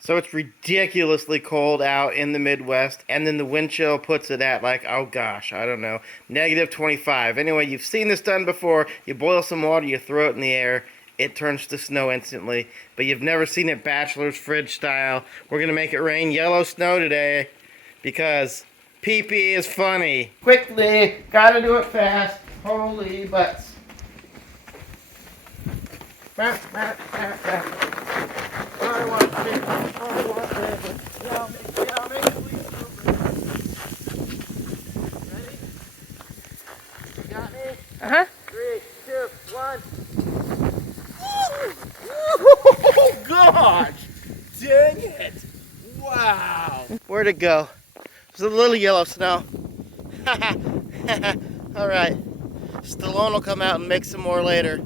So it's ridiculously cold out in the Midwest, and then the wind chill puts it at like, oh gosh, I don't know, negative 25. Anyway, you've seen this done before. You boil some water, you throw it in the air, it turns to snow instantly. But you've never seen it bachelor's fridge style. We're going to make it rain yellow snow today because pee-pee is funny. Quickly, gotta do it fast. Holy butts. I want it. I want it. Yummy, yummy, ready? You got me? Uh-huh. 3, 2, 1. Oh, gosh! Dang it! Wow! Where'd it go? There's a little yellow snow. Alright. Stallone will come out and make some more later.